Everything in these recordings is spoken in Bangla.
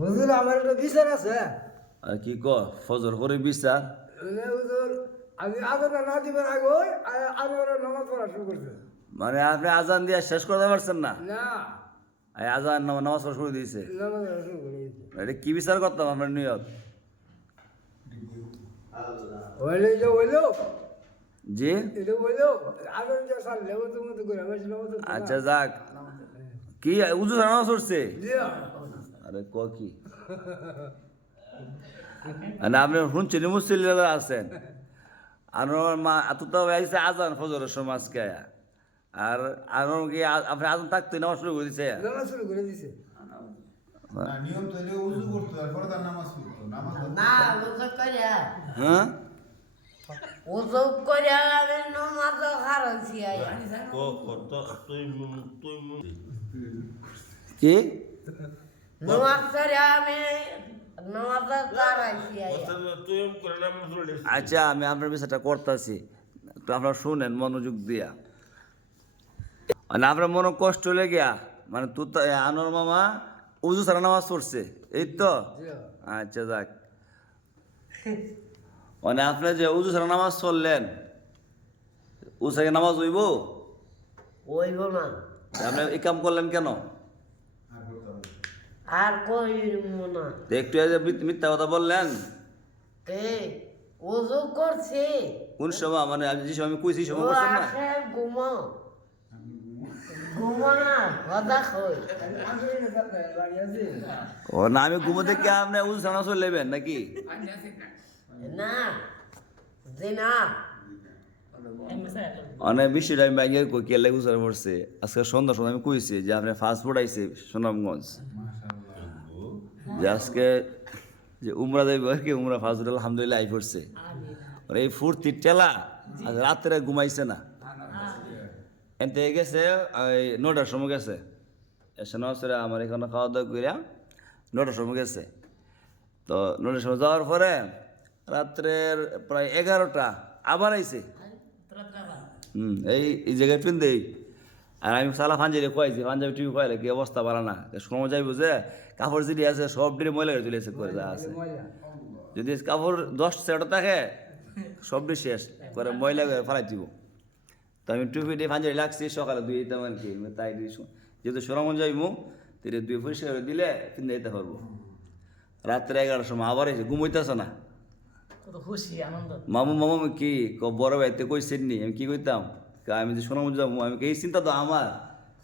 হুজুর আমার একটা বিচার আছে। আর কি ক? ফজর করে বিচার? হুজুর আমি আজানটা না দিবেন আগে আমি ওরা নামাজ পড়া শুরু করছে। মানে আপনি আজান দিয়ে শেষ করতে পারছেন না? না। আজান নাম- নামাজ পড়া শুরু দিয়েছে। এটা কি বিচার করতাম আপনার নিয়ত? হইলে যে হইল। জি? এটা হইল। আজান যে সাল লেবো তো করে। আচ্ছা যাক। কি উজু নামাজ পড়ছে? জি আরে ক কি? মানে আপনি শুনছেন মুসলিম আছেন আর মা এত তো আইসে আজান ফজরের সমাজ কে আর আর কি আপনি আজান থাকতে নামাজ শুরু করে দিছে শুরু করে দিছে। নিয়ম তাহলে উজু করতে হয় পরে তার নামাজ পড়তো নামাজ না উজু করিয়া হ্যাঁ? উজু করিয়া আমি নমাজ হারাইছি আয়া কি? আচ্ছা আমি আপনার বিষয়টা করতেছি। তো আপনারা শুনেন মনোযোগ দিয়া। মানে আপনার মনে কষ্ট লেগিয়া মানে তু আনোর মামা উজু ছাড়া নামাজ পড়ছে এই তো? আচ্ছা যাক। মানে আপনি যে উজু সারা নামাজ চললেন উজু ছাড়া নামাজ হইব? ওইব না। আপনি এই কাম করলেন কেন? আর কইব না। একটু আগে মিথ- মিথ্যা কথা বললেন। তে উজু করছি। কোন সময়? মানে আমি যে সময় কইছি সময় করছেন না? ঘুমো। ও না আমি ঘুমো থেকে আপনি উজু ছাড়া নামাজ চললেন নাকি? না না। অনেক বিষয়টা আমি ব্যাংকে কই কে লেগে উজার পড়ছে? আজকে সন্ধ্যা সময় আমি কইছি যে আপনি ফাস্ট ফুড আইছে সুনামগঞ্জ। যে আজকে যে উমরা যাইব কি উমরা ফুড আলহামদুলিল্লাহ আই পড়ছে। আর এই ফুর্তির টেলা আজ রাত্রে ঘুমাইছে না। এনতে গেছে ওই নটার সময় গেছে। এসে নসরে আমার এখানে খাওয়া দাওয়া করিয়া নটার সময় গেছে। তো নটার সময় যাওয়ার পরে রাত্রের প্রায় এগারোটা আবার আইছে। হুম এই এই জায়গায় পিন দেই। আর আমি সালা ফাঞ্জাবি খুয়াইছি পাঞ্জাবি টিভি খুয়াইলে কি অবস্থা বাড়া না? সময় যাইব যে কাপড় যদি আছে সব ডিরে ময়লা করে তুলেছে করে যা আছে। যদি কাপড় দশ সেটা থাকে সব ডি শেষ করে ময়লা করে ফেলাই দিব। তো আমি টুপি দিয়ে ফাঞ্জাবি লাগছি সকালে দুই দিতাম আর কি তাই যেহেতু সরমন যাইমু তুই দুই পরিষ্কার করে দিলে কিনে দিতে পারব। রাত্রে এগারোটার সময় আবার এসে ঘুমাইতেছ না। খুশি আনন্দ। মামু মামু কি বড় ভাইতে কইছেন নি আমি কি কইতাম? কা আমি যে সোনামুজ যাব আমি এই চিন্তা তো আমার।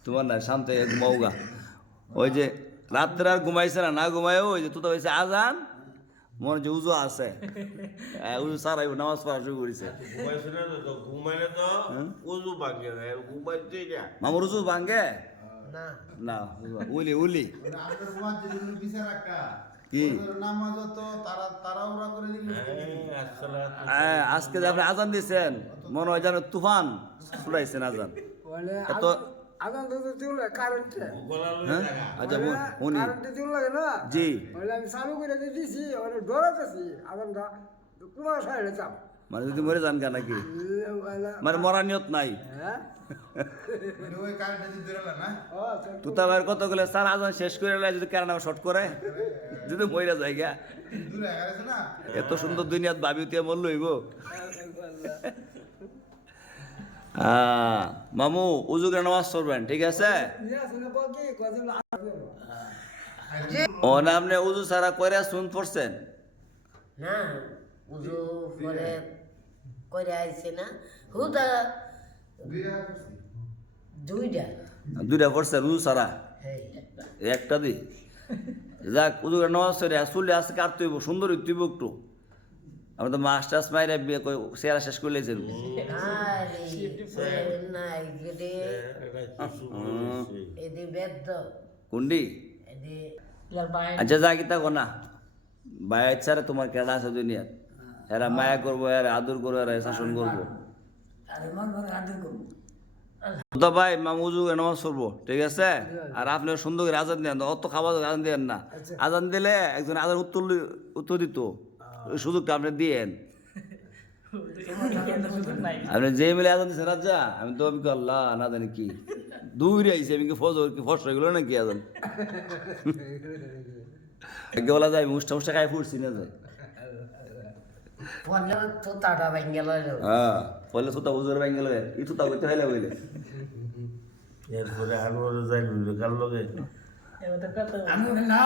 তোমার না শান্ত হয়ে ঘুমাওগা ওই যে রাত্রে আর ঘুমাইছে না না ঘুমায়ও ওই যে তো হয়েছে আজান মনে যে উজু আছে। হ্যাঁ, উজু সারাই নামাজ পড়া শুরু করেছে। ঘুমাইছে না তো ঘুমাইলে তো উজু ভাঙে না ঘুমাইতে না। মামুর উজু ভাঙ্গে না। না উলি উলি। কি? হ্যাঁ, আজকে যে আপনি আজান দিয়েছেন মনে হয় যেন তুফান ছুটাইছেন আজান মানে এত- আজান তো দিল কারেন্ট গলা লই হ্যাঁ? আচ্ছা উনি কারেন্ট দিল লাগে না? জি। বলে আমি চালু করে দিয়ে দিছি ওরা ডরাতেছি আজানটা কোনো সাইডে চাপ মানে যদি মরে যান কেন নাকি? মানে মরার নিয়ত নাই। হ্যাঁ? না? তো- তুতা কত গেলে স্যার আজান শেষ করে যদি কেন শর্ট করে যদি মইরা যায় গা। না? এত সুন্দর দুনিয়াত ভাবি উতিয়া মরল হইব। মামু উজু করে নামাজ পড়বেন ঠিক আছে? ও না আপনি উজু সারা করে শুন পড়ছেন। না উজু করে করে আইছে না। হুদা দুইটা। দুইটা পড়ছেন উজু সারা একটা দি। যাক উজু করে নামাজ পড়ে? চুলে আসতে কার তুইব সুন্দর তুইব একটু। আমি তো মাস্টার্স মাইরে বিয়ে করে সেরা শেষ করে লেছেন আরে নাই গেদে এদি বেদ্দ কুন্ডি? আচ্ছা যা কিতা কোনা। মায়া ইচ্ছারে তোমার কেডা আছে দুনিয়াত? এরা মায়া করব এরা আদর করব এরা শাসন করব। তো ভাই মামুজু নামাজ পড়ব ঠিক আছে? আর আপনি সুন্দর করে আজান দেন অত খাবার আজান দেন না। আজান দিলে একজন আজান উত্তর উত্তর দিত। সুযোগটা আপনি দিয়েন। আপনি যে মিলে আজান দিচ্ছেন রাজা আমি তো আমি আল্লাহ না জানি কি। দূরে আইসি আমি কি ফজর কি ফসল এগুলো নাকি আজান? আগে বলা যায় মুষ্টা মুষ্টা খাই ফুটছি না যায় পড়লে তো তাটা ভেঙে গেল হ্যাঁ ই সুতা করতে হইলে এরপরে যাই কার লগে আমি না